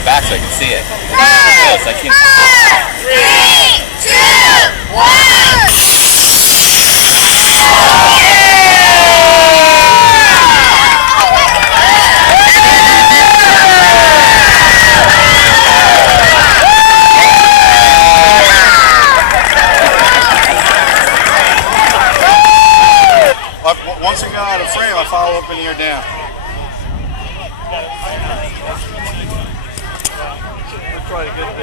it back so I can see it. Five, I can't. 3, 2, 1. Once we go out of frame, I follow up in the air down. We're trying to get the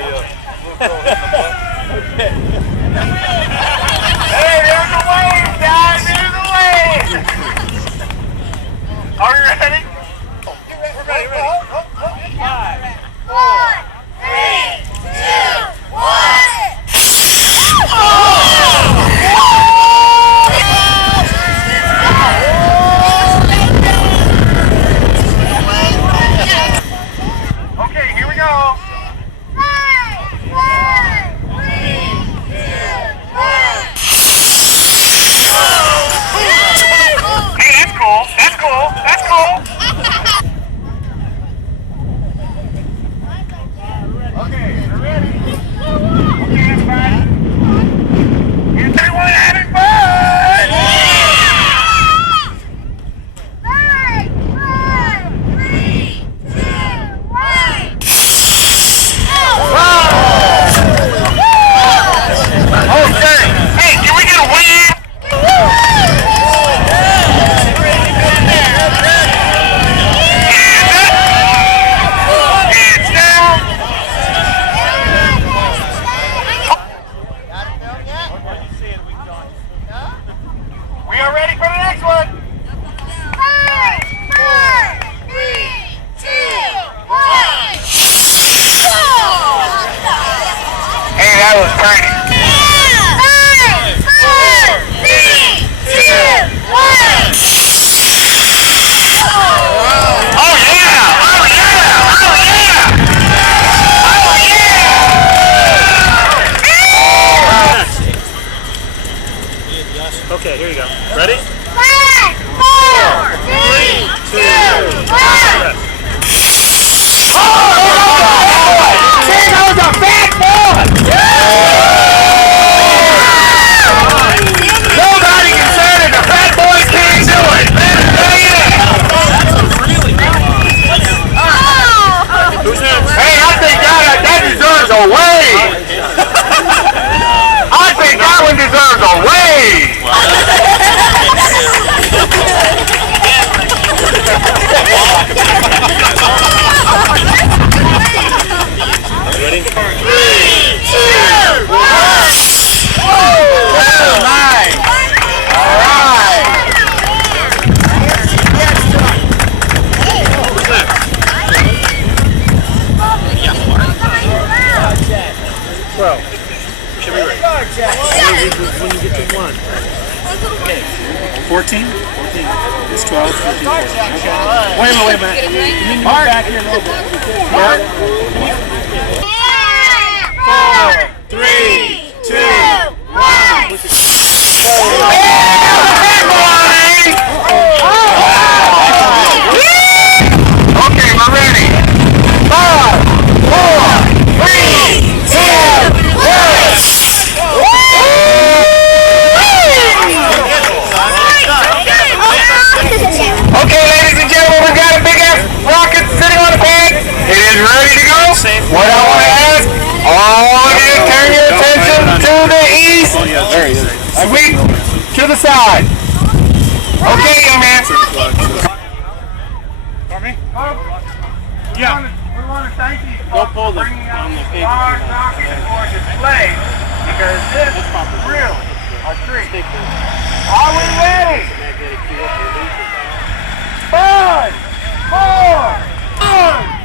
Hey, there's the wave, guys! There's the wave! Are you ready? We're ready, ready. 5, 4, 3, 2, 1. Okay, here we go. 5, 4, 3, 2, 1. Hey, that's cool. That's cool. That's cool. Okay, we're ready. Okay, everybody. Is everyone having fun? 5, 4, 3, 2, 1. Okay. Hey, can we get a wave? Hands down. We are ready for the next one. 5, 4, 3, 2, 1. Hey, that was pretty. 5, 4, 3, 2, 1. Oh yeah! Oh yeah! Oh yeah! Oh yeah! Okay, here you go. Ready? 5, 4, 3, 2, 1. That was a fat boy! Nobody can say that the fat boy can't do it! Let me tell you that! Who's next? Hey, I think that deserves a wave! I think that one deserves a wave! Ready? 3, 2, 1! Oh, nice! Alright! Who's next? 12. Should be ready. When you get to 1. 14? 14. It's 12, 13, 14. Okay. Wait a minute. You need to move back here a little bit. 4, 3, 2, 1! Okay, we're ready. 5, 4, 3, 2, 1! Okay, ladies and gentlemen, we've got a big ass rocket sitting on the pad. It is ready to go. What I want to ask, all of you turn your attention to the east. Sweep to the side. Okay, young man. For me? Yeah. We want to thank you for bringing out the large rocket for display, because this is really a treat. Are we ready? 5, 4, 3,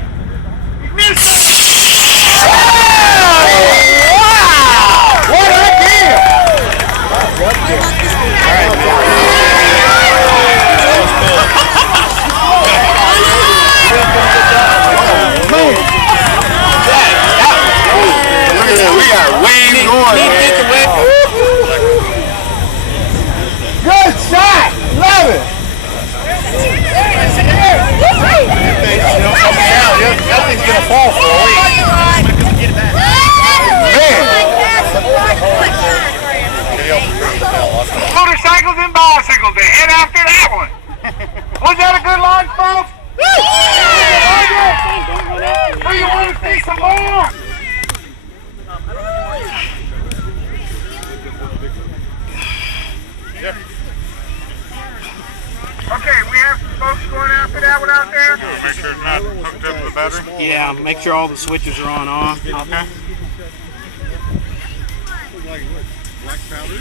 ignition! Wow! What a deal! We got waves going. Good shot! Love it! That thing's gonna full for a week. Motorcycles and bicycles, they head after that one. Was that a good launch, folks? Do you want to see some more? Okay, we have some folks going after that one out there. Make sure it's not hooked up to the battery. Yeah, make sure all the switches are on off. Okay. Black powder.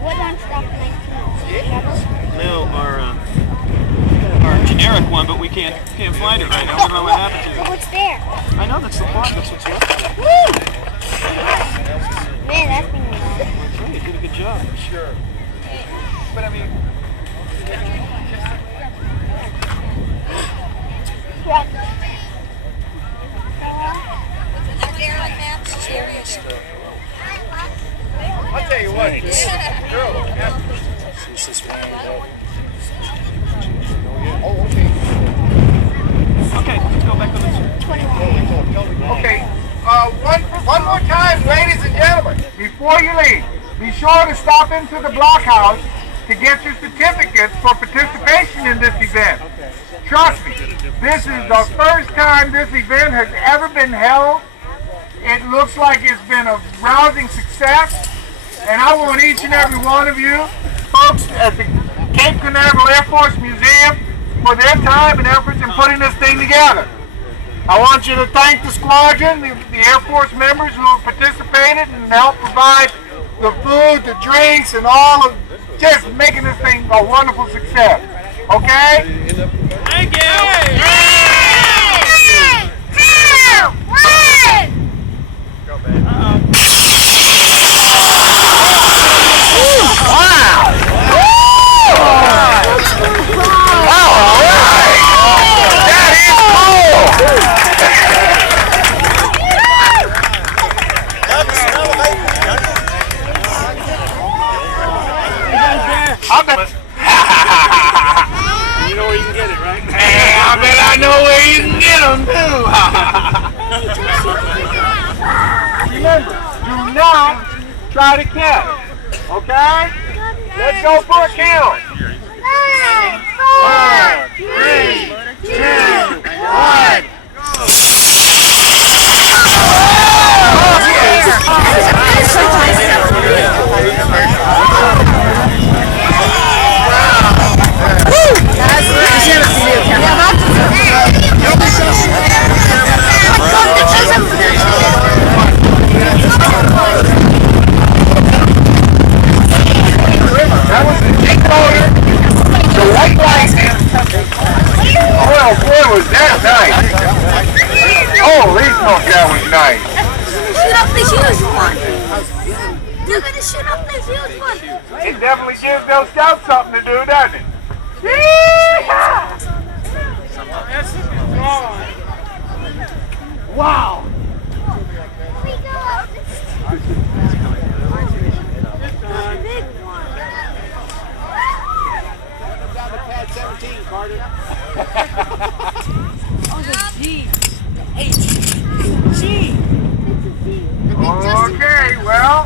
What non-stop 19? No, our generic one, but we can't find it right now. I don't know what happened to Look it. what's there. I know that's the plot. That's what's here. Woo! Man, that's been nice. Okay, you did a good job. Sure. But I mean, Right. I'll tell you what. okay, let's go back to this. Okay, one more time, ladies and gentlemen, before you leave, be sure to stop into the blockhouse to get your certificates for participation in this event. Trust me, this is the first time this event has ever been held. It looks like it's been a rousing success, and I want each and every one of you folks at the Cape Canaveral Air Force Museum for their time and efforts in putting this thing together. I want you to thank the squadron, the Air Force members who have participated and helped provide the food, the drinks, and all of just making this thing a wonderful success. Okay? Thank you. 3, 2, 1. Wow! You know where you can get it, right? Hey, I bet I know where you can get them too. Remember, do not try to catch. Okay? Let's go for a kill. 5, 4, 3, 2, 1. That was the G-Motor, the White Lightning. Oh boy, was that nice. Holy smoke, that was nice. Shoot up this huge one. They're gonna shoot up this huge one. It definitely gives those scouts something to do, doesn't it? Yeehaw! Wow! Here we go. Big one. Pad 17, Carter. Oh, the G. The H. G. Okay, well,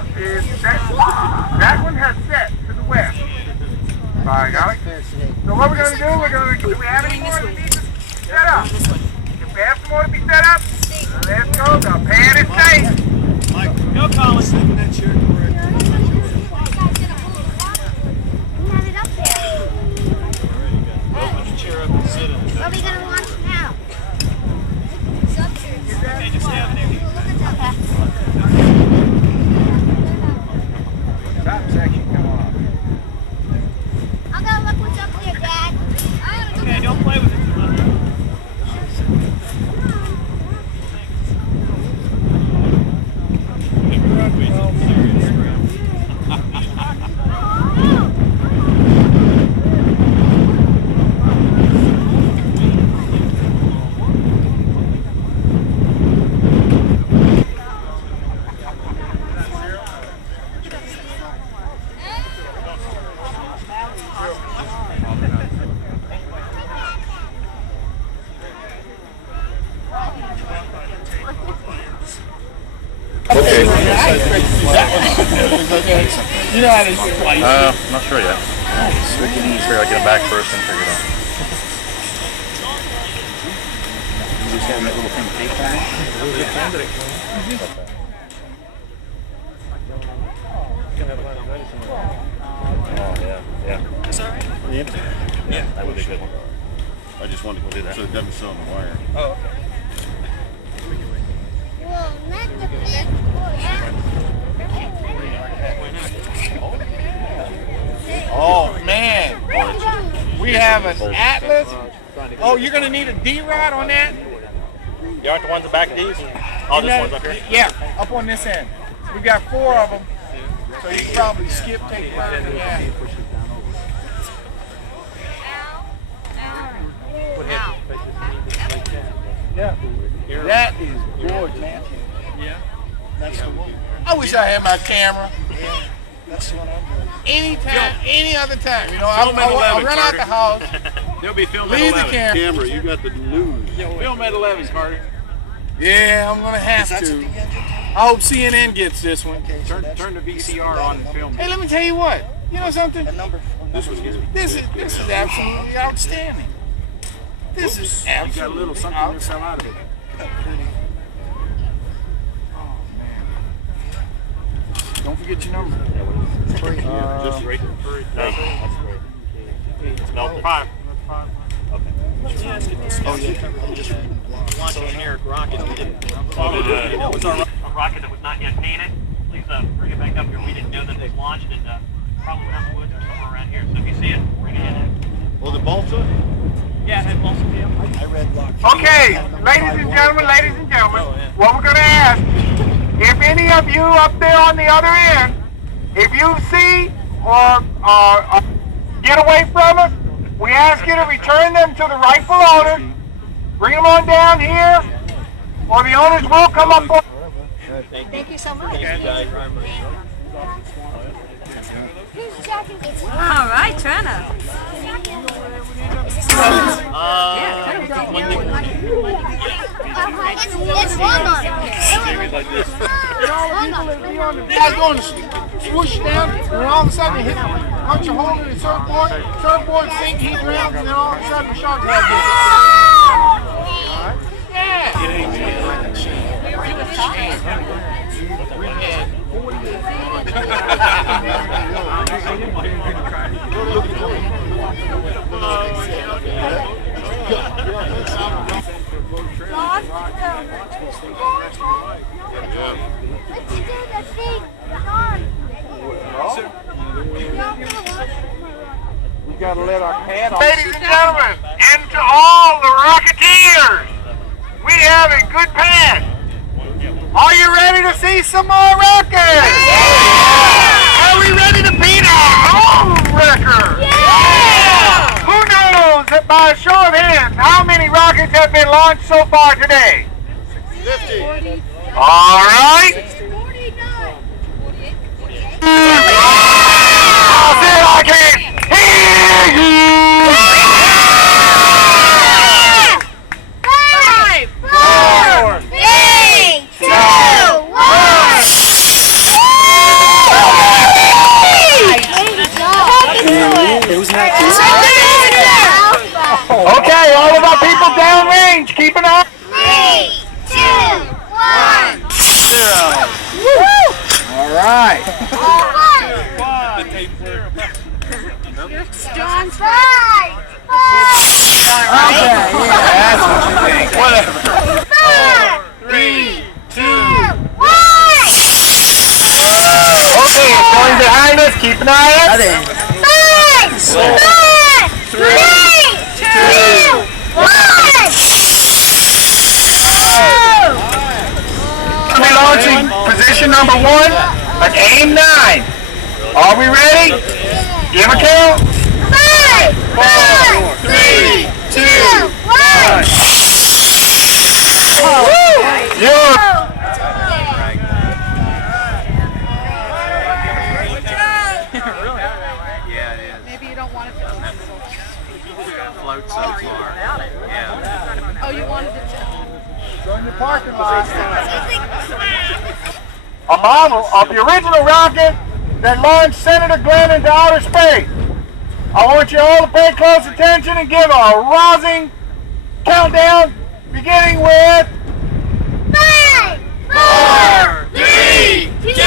that one has set to the west. Bye, Alex. So what we're going to do, do we have any more that need to be set up? If we have some more to be set up, let's go. The pad is safe. Go, Colin. Where are we gonna launch now? Okay, just stay over there. Top section, come on. I'll go look what's up there, Dad. Okay, don't play with it too much. Okay. You know how to splice. I'm not sure yet. Figure I'll get him back first and figure it out. You just have that little thing taped on it? Yeah, that would be a good one. I just wanted to do that so it doesn't show on the wire. Oh, okay. Oh man, we have an Atlas. Oh, you're gonna need a D-rod on that? You aren't the ones in the back of these? All this ones up here? Yeah, up on this end. We got 4 of them, so you can probably skip take one. Yeah. Yeah. That is gorgeous, man. Yeah. That's the one. I wish I had my camera. Yeah. That's the one I'm doing. Anytime, any other time. You know, I'll run out the house. They'll be filming Leave at the 11. camera. You got the news. Film at 11, Carter. Yeah, I'm gonna have to. I hope CNN gets this one. Turn the VCR on and film. Hey, let me tell you what. You know something? This was good. This is absolutely outstanding. This is absolutely. You got a little something to sell out of it. Oh man! Don't forget your number. Just right. That's great. No, 5. Okay. Oh, yeah. I'm just launching an Eric rocket. It was a rocket that was not yet painted. Please bring it back up here. We didn't know that it was launched, and probably went out in the woods or somewhere around here. So if you see it, bring it in. Well, the balsa? Yeah, it had balsa tail. I read block. Okay, ladies and gentlemen, what we're gonna ask, if any of you up there on the other end, if you see or get away from us, we ask you to return them to the rightful owners, bring them on down here, or the owners will come up on. Thank you so much. All right, Trina. It's one on it. You guys going to swoosh down, and all of a sudden hit a bunch of holes in the surfboard sink, heat rims, and then all of a sudden the shark grabs it. Yeah. Let's do the thing. John. We gotta let our cat off. Ladies and gentlemen, and to all the Rocketeers, we have a good pass. Are you ready to see some more rockets? Yeah! Are we ready to beat our own record? Yeah! Who knows that by a show of hands, how many rockets have been launched so far today? 50. All right. 49. I'll say it, I can't hear you. 5, 4, 3, 2, 1. Okay, all of our people downrange, keep an eye. 3, 2, 1. 0. All right. John, 5, 4. Okay, yeah, that's what you think. Whatever. 4, 3, 2, 1. Okay, it's going behind us, keep an eye out. 5, 4, 3, 2, 1. We'll be launching position number 1 at aim 9. Are we ready? Give a count. 5, 4, 3, 2, 1. You're Maybe you don't want it to Float so far. Yeah. Oh, you wanted it to. in the parking lot. a model of the original rocket that launched Senator Glenn into outer space. I want you all to pay close attention and give a rousing countdown, beginning with 5, 4, 3, 2,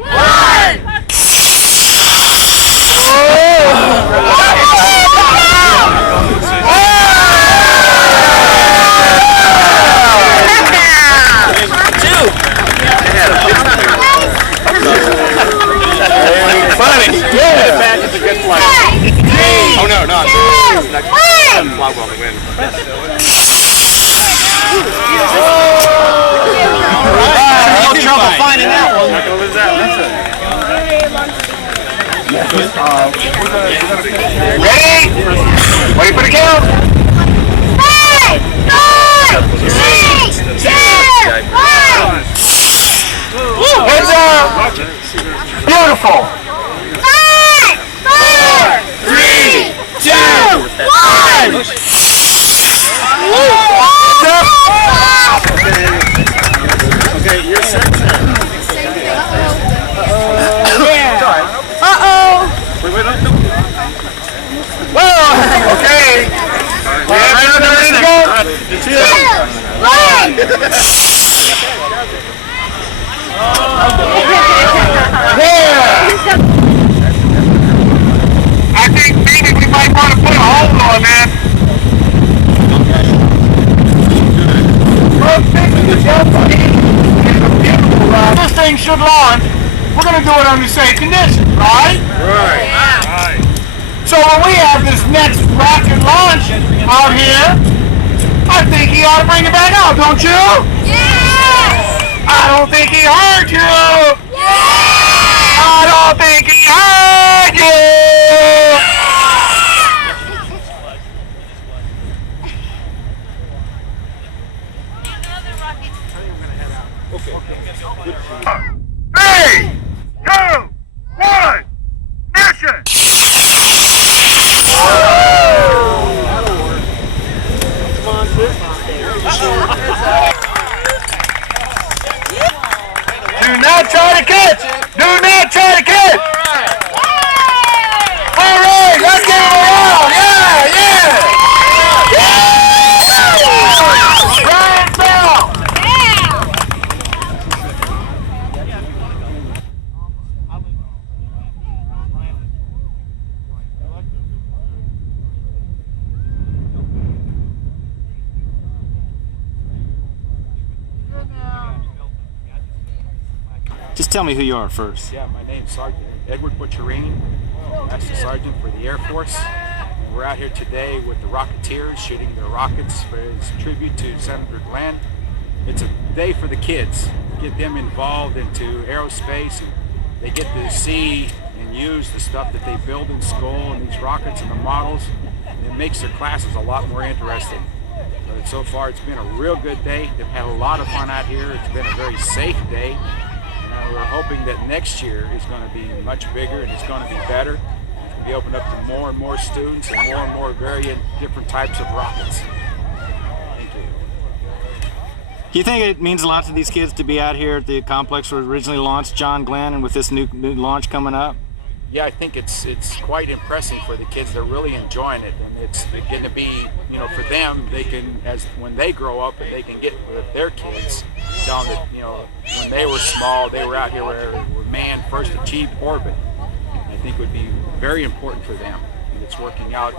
1. Funny. Yeah. It's a good flight. Oh no, no. Fly well to win. No trouble finding that one. Not gonna lose that one. Ready? Wait for the count. 5, 4, 3, 2, 1. Heads up. Beautiful. 5, 4, 3, 2, 1. Okay, you're set. Okay. We have another ready to go. 2, 1. Yeah. I think maybe we might want to put a hold on that. This thing should launch. We're going to do it under safe conditions, right? Right. So when we have this next rocket launch out here, I think he ought to bring it back out, don't you? Yes! I don't think he heard you. Yes! I don't think he heard you. Three, 2, 1, mission! Do not try to catch! Do not try to catch! All right, let's get it around! Yeah, yeah! Brian Bell! Just tell me who you are first. Yeah, my name's Sergeant Edward Butcherini, Master Sergeant for the Air Force. And we're out here today with the Rocketeers shooting their rockets for his tribute to Senator Glenn. It's a day for the kids, get them involved into aerospace, and they get to see and use the stuff that they build in school and these rockets and the models, and it makes their classes a lot more interesting. But so far it's been a real good day. They've had a lot of fun out here. It's been a very safe day. We're hoping that next year is going to be much bigger and it's going to be better. It's going to be opened up to more and more students and more variant different types of rockets. Thank you. Do you think it means a lot to these kids to be out here at the complex where it originally launched John Glenn, and with this new launch coming up? Yeah, I think it's quite impressive for the kids. They're really enjoying it, and it's going to be, you know, for them, they can, as when they grow up, they can get with their kids, tell them that, you know, when they were small, they were out here where man first achieved orbit. I think it would be very important for them. And it's working out,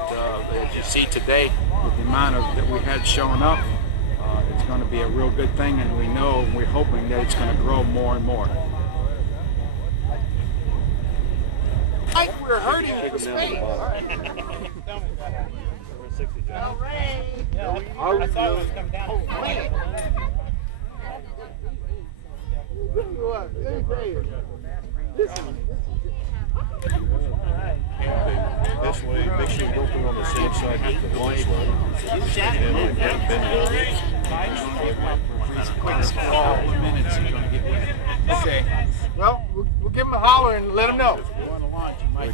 as you see today, with the amount of that we had showing up. It's going to be a real good thing, and we know and we're hoping that it's going to grow more and more. We're hurting it for space. I thought it was coming down. This way, make sure you don't put it on the same side as the launch line. Okay. Well, we'll give him a holler and let him know. Hey,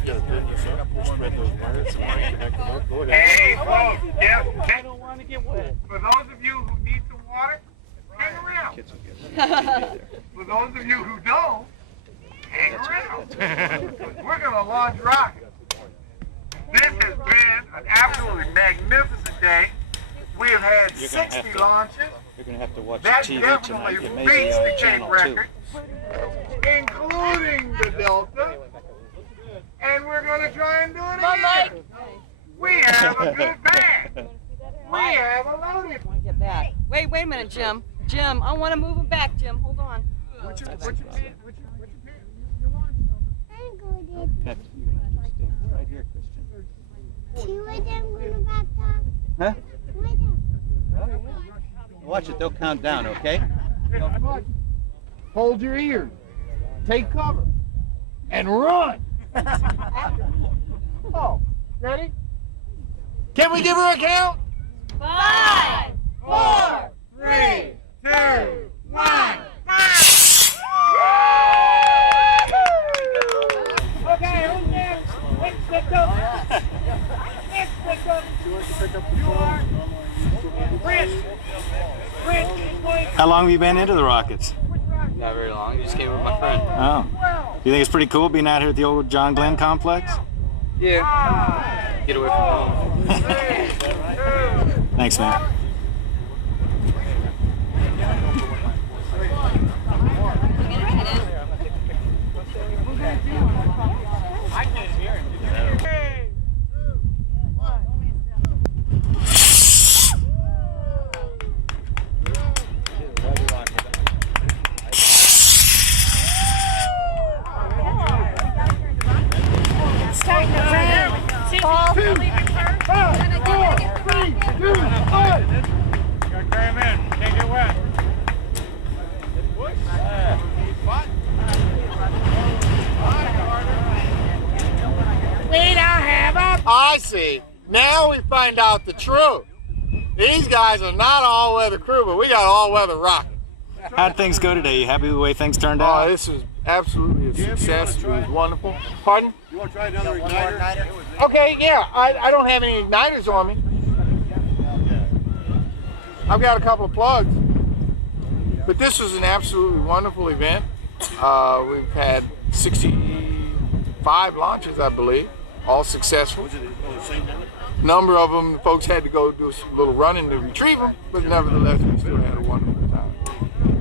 folks, yes. I don't want to get wet. For those of you who need some water, hang around. for those of you who don't, hang around. We're going to launch rockets. This has been an absolutely magnificent day. We have had 60 launches. You're going to have to watch That TV definitely tonight. It may beats be the on cake Channel 2. record, including the Delta. And we're going to try and do it again. We have a good band. We have a loaded. Get back. Wait a minute, Jim. Jim, I want to move him back, Jim. Hold on. What's your band? Right here, Christian. Two of them going back up. Huh? Two of them. Watch it, they'll count down, okay? Hold your ears. Take cover. And run. Oh, ready? Can we give her a count? 5, 4, 3, 2, 1. Okay, who's next? Next, pick up. Next, pick up. You are. Chris. Chris, How long have you been into the Rockets? Not very long. Just came with my friend. Oh. You think it's pretty cool being out here at the old John Glenn complex? Yeah. Get away from home. Thanks, man. I see. Now we find out the truth. These guys are not all-weather crew, but we got all-weather rockets. How'd things go today? You happy with the way things turned Oh, out? this was absolutely a success. It was wonderful. Pardon? You want to try another igniter? Okay, yeah. I don't have any igniters on me. I've got a couple of plugs. But this was an absolutely wonderful event. We've had 65 launches, I believe, all successful. Was it the same number? Number of them, the folks had to go do a little running to retrieve them, but nevertheless, we still had a wonderful time.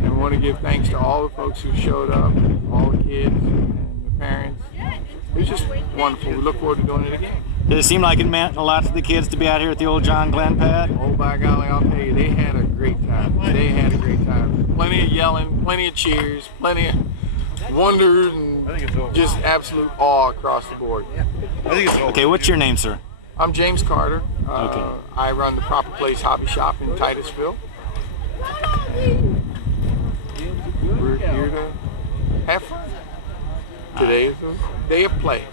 And we want to give thanks to all the folks who showed up, all the kids and the parents. It was just wonderful. We look forward to doing it again. Did it seem like it meant a lot to the kids to be out here at the old John Glenn pad? Oh, by golly, I'll tell you, they had a great time. They had a great time. Plenty of yelling, plenty of cheers, plenty of wonder, and just absolute awe across the board. Okay, what's your name, sir? I'm James Carter. Okay. I run the Proper Place Hobby Shop in Titusville. We're here to have fun. Today is a day of play.